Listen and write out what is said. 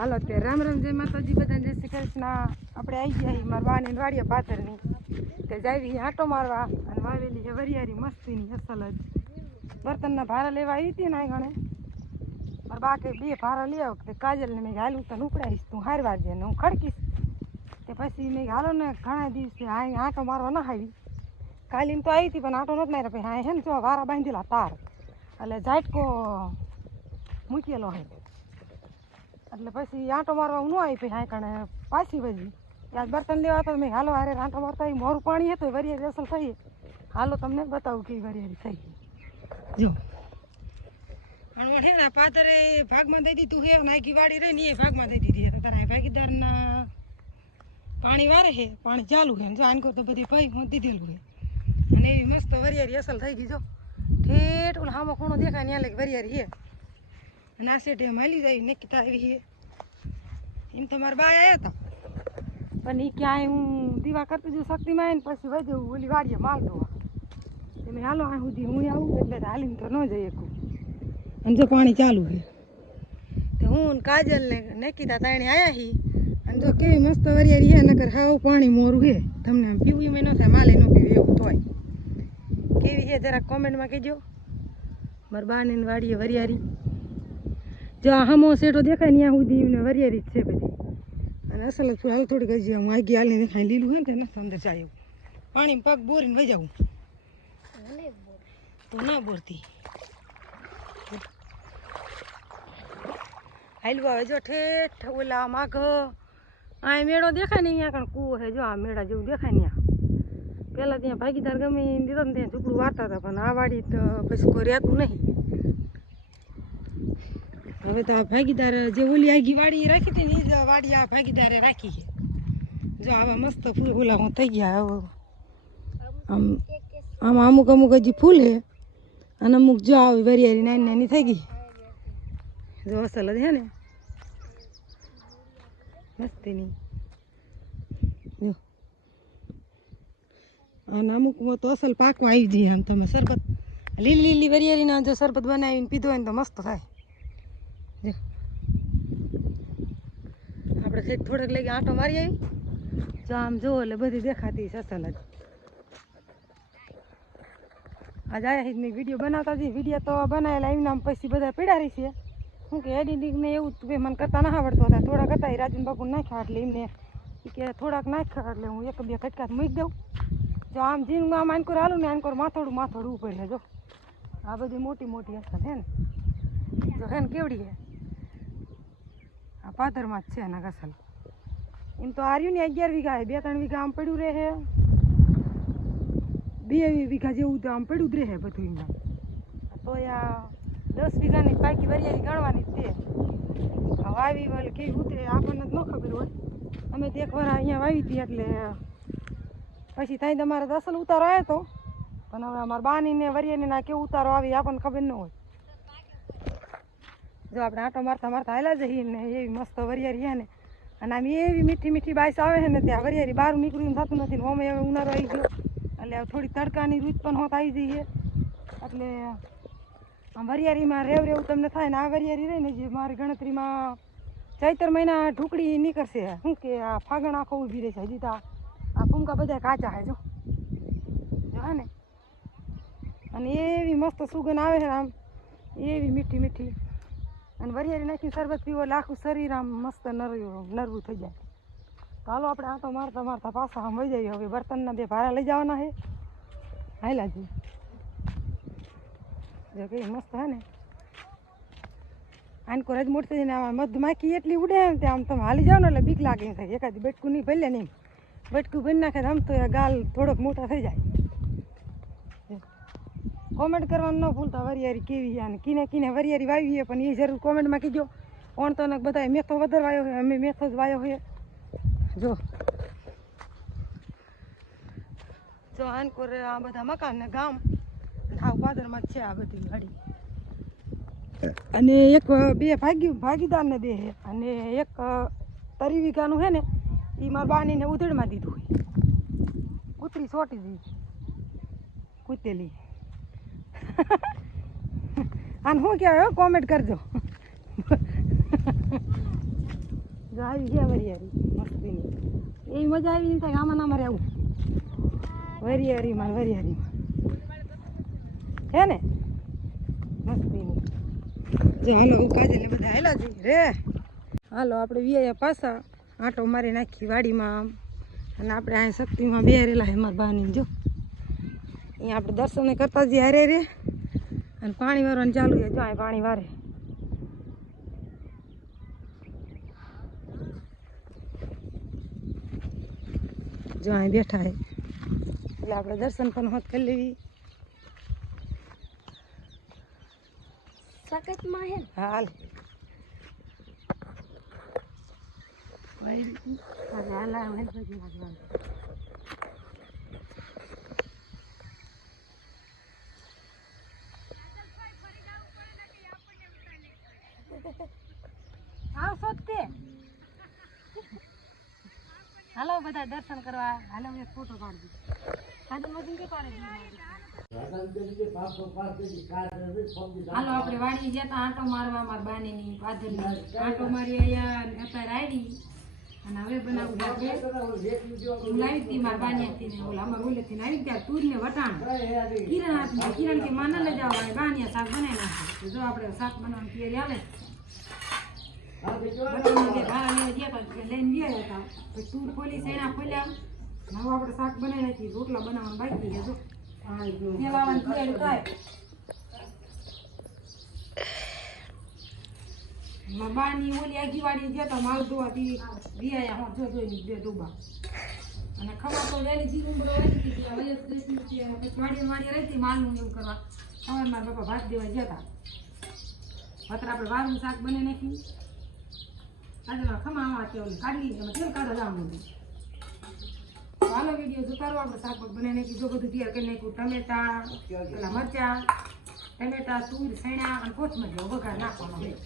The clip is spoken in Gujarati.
હાલો, તે રામ રામ જય માતાજી બધા જય શ્રી કૃષ્ણ. આપણે આવી ગયા મારા બાની વાડીએ પાથરની. તે જાવી આંટો મારવા અને વાવેલી છે વરિયારી મસ્તીની અસલ જ. બર્તનના ભારા લેવા આવી હતી ને આ ગણે. મારા બા કે બે ભારા લઈ આવ કાજલને મેં હાલું તને ઉપડાવીશ તું હારવા ને હું ખડકીશ. તે પછી મેં હાલો ને, ઘણા દિવસે આ આંટો મારવા ન આવી કાલીને તો આવી હતી, પણ આંટો નથી માર્યો, પછી હા હે ને જો વારા બાંધેલા તાર. એટલે ઝાટકો મૂકેલો હે. એટલે પછી આંટો મારવા હું ન આવી પછી કણે પાછી વજી ત્યાં બર્તન લેવા તો મેં હાલો હારે આંટો મારતા મોરું પાણી હતું વરિયારી અસલ થઈ હાલો તમને બતાવું કે વરિયારી થઈ જો. હણવણ હે ને પાતરે ભાગમાં દઈ દીધું હે, અને આખી વાડી રહી ને એ ભાગમાં દઈ દીધી હે. તારા ભાગીદારના પાણી વારે છે પાણી ચાલુ છે જો આનકો તો બધી ભાઈ હું દીધેલું છે અને એવી મસ્ત વરિયારી અસલ થઈ ગઈ, જો. ઠેઠ ઓલા હામો ખૂણો દેખાય ને ત્યાં લગી વરિયારી છે અને આ માલી જાય કીધા આવી એમ તો મારા બા આવ્યા હતા પણ એ ક્યાંય હું દીવા કરતી જો શક્તિમાં આવીને પછી વધ્યું ઓલી વાડીએ માલ ધોવા. તમે હાલો આ સુધી હું આવું, એટલે હાલીને તો ન જઈ શકું અને જો પાણી ચાલુ છે તો હું કાજલ ને નકીતા તાણે આવ્યા હી. અને જો કેવી મસ્ત વરિયારી હે, નકર હાવ પાણી મોરું છે તમને આમ પીવું એમ ન થાય, માલે ન પીવું એવું તોય. કેવી છે જરાક કોમેન્ટમાં કહેજો. મારા બાને ને વાડીએ વરિયારી જો આ હમો સેટો દેખાય ત્યાં સુધી એમને વરિયારી જ છે બધી. અને અસલ જ હાલ થોડીક હજી હું આગી હાલીને દેખાય લીલું હોય ને તેને અંદર જાય એવું પાણીમાં પગ બોરીને વહી જાઉં તો ના બોરતી. હાલવા આવે જો ઠેઠ ઓલા માઘ. આ મેળો દેખાય ને અહીંયા કણ કૂવો છે. જો આ મેળા જેવું દેખાય ને પહેલાં ત્યાં ભાગીદાર ગમે દીધો ને ત્યાં ઝૂપડું વાળતા હતા, પણ આ વાડી તો પછી કોઈ રહેતું નહીં. હવે તો આ ભાગીદાર જે ઓલી આગી વાડી રાખી હતી ને એ વાડી આ ભાગીદારે રાખી છે. જો આવા મસ્ત ફૂલ ઓલા હું થઈ ગયા હવે. આમ, આમાં અમુક અમુક હજી ફૂલ હે અને અમુક જો આવી વરિયારી નાની નાની થઈ ગઈ. જો અસલ જ હે ને. મસ્તીની. જો. અને અમુકમાં તો અસલ પાકવા આવી જઈએ આમ તમે શરબત, લીલી લીલી વરિયાળીના જો શરબત બનાવીને પીધો હોય ને તો મસ્ત થાય જો આપણે ઠેઠ થોડેક લઈ આંટો મારી આવી. જો આમ જુઓ એટલે બધી દેખાતી સસલ જ. આજ આયા મેં વીડિયો બનાવતા હતી. વીડિયો તો બનાવેલા એમના પછી બધા પીડારી છે. શું કે એડિટિંગ ને એવું જ મને કરતા ના આવડતું હતા. થોડાક હતા એ રાજન બાપુ નાખ્યા એટલે એમને કે થોડાક નાખ્યા એટલે હું એક બે કટકા મૂકી દઉં. જો આમ જીનું આમ આનકોર હાલું ને આનકોર માથોડું માથોડું ઉપર છે જો. આ બધી મોટી મોટી અસર છે ને. જો હે ને કેવડી છે. આ પાથરમાં જ છે એના અસલ એમ તો આર્યું ને અગિયાર વીઘા બે ત્રણ વીઘા આમ પડ્યું રહે. બે વીઘા જેવું તો આમ પડ્યું જ રહે બધું એમાં. તો આ દસ વીઘાની પાકી વરિયાળી ગણવાની તે વાવી વલ કેવી ઉતરે આપણને જ ન ખબર હોય. અમે તો એક વાર અહીંયા વાવી હતી એટલે પછી ત્યાં તમારે દસલ ઉતારો આવ્યો હતો પણ હવે અમારા બાનીને વરિયાળીને આ કેવું ઉતારો આવી આપણને ખબર ન હોય. જો આપણે આંટો મારતા મારતા હાલા જઈએ ને એવી મસ્ત વરિયાળી છે ને. અને આમ એવી મીઠી મીઠી બાઈસ આવે છે ને ત્યાં વરિયાળી બહાર નીકળ્યું થતું નથી ને ઓમે હવે ઉનાળો આવી ગયો. એટલે થોડી તડકાની રૂચ પણ હોત આવી જઈએ. એટલે આમ વરિયાળીમાં રેવ રેવું તમને થાય ને આ વરિયાળી રહી ને જે મારી ગણતરીમાં ચૈતર મહિના ઢુકડી નીકળશે. શું કે આ ફાગણ આખો ઊભી રહેશે. હજી તો આ ફૂમકા બધા કાચા જો. જો હે ને. અને એવી મસ્ત સુગંધ આવે છે આમ. એવી મીઠી મીઠી. અને વરિયાળી નાખી શરબત પીવો એટલે આખું શરીર આમ મસ્ત નરવું નરવું થઈ જાય. તો હાલો આપણે આંટો મારતા મારતા પાછા આમ વહી જઈએ. હવે બર્તનના બે ભારા લઈ જવાના છે. હાયલા જી કેવી મસ્ત હે ને. આને કો રજ મોટી થઈને આમાં મધમાખી એટલી ઉડે ને તે આમ તમે હાલી જાઓ ને એટલે બીક લાગે એમ એકાદી બેટકું નહીં ભલે નહીં બેટકું ભરી નાખે આમ તો એ ગાલ થોડોક મોટા થઈ જાય. કોમેન્ટ કરવાનું ન ભૂલતા વરિયારી કેવી અને કિને કિને વરિયારી વાવી છે, પણ એ જરૂર કોમેન્ટમાં કીજો. ઓણ તો બધા મેથો વધારે વાયો હોય અમે મેથો જ વાયો હોય જો. જો આનકોર, આ બધા મકાન ને ગામ હાવ પાદરમાં છે આ બધી ગાડી અને એક બે ભાગી ભાગીદારને દે છે. અને એક તરી વીઘાનું છે ને એ મારા બાનીને ઉધેડમાં દીધું હોય કૂતરી સોટી દીધી કૂતેલી. આને શું કહેવાય કોમેન્ટ કરજો. જો આવી ગયા વરિયારી મસ્તીની. એ મજા આવી કે આમાં ના મારે આવું વરિયારીમાં વરિયારીમાં હે ને? મસ્તીની. જો હાલો, હું કાજલ ને બધા હેલા જઈ રે. હાલો, આપણે વ્યાયા પાછા. આંટો મારી નાખી વાડીમાં. આમ અને આપણે અહીં શક્તિમાં બેરેલા હે મારા બાની જો. અહીંયા આપણે દર્શન કરતા જઈએ હારે રે અને પાણી વારવાનું ચાલુ છે. જો પાણી વારે. જો અહીં બેઠા હે એટલે આપણે દર્શન પણ હોત કરી લેવી. સકતમાં હે હાલ. હવે હાલ હવે પછી વાગવાનું આવશો જ તે હાલો બધા દર્શન કરવા. હાલો એક ફોટો પાડજો આજે મજૂર કે પાડે હાલો, આપણે વાડી ગયા આંટો મારવા માર બાની આંટો મારી અહીંયા અત્યારે આડી અને હવે બનાવું આપણે હું લાવી હતી ઓલા અમાર ઓલે થી આવી ત્યાં તુર વટાણ. કિરણ હાથમાં. કિરણ કે માના લઈ જાવ બાનિયા શાક બનાવી નાખે. જો આપણે શાક બનાવવાની તૈયારી આવે બધાને જે ભાડા લેવા ગયા તા ખોલી સેણા ખોલ્યા. હવે આપણે શાક બનાવી નાખી, રોટલા બનાવવાનું બાકી છે, જો. તૈયારી થાય બાની ઓલી આગી વાડી માલ ધોવાથી વિયા હા જો જોઈ બે ડૂબા. અને ખબર તો વહેલી જીરું બરો વહેલી હતી એટલે હવે વાડી વાડી રહી હતી માલનું એવું કરવા. સવાર મારા બાપા ભાત દેવા જતા અત્યારે આપણે વારનું શાક બને નાખી આજે ખમા કાઢી તમે તેલ કાઢો જવાનું હાલો વીડિયો જોતા રહો, આપણે શાક બને નાખી. જો બધું તૈયાર કરી નાખ્યું, ટમેટા, પેલા મરચા, ટમેટા, તુર સૈણા અને કોથમરી વઘાર નાખવાનો હોય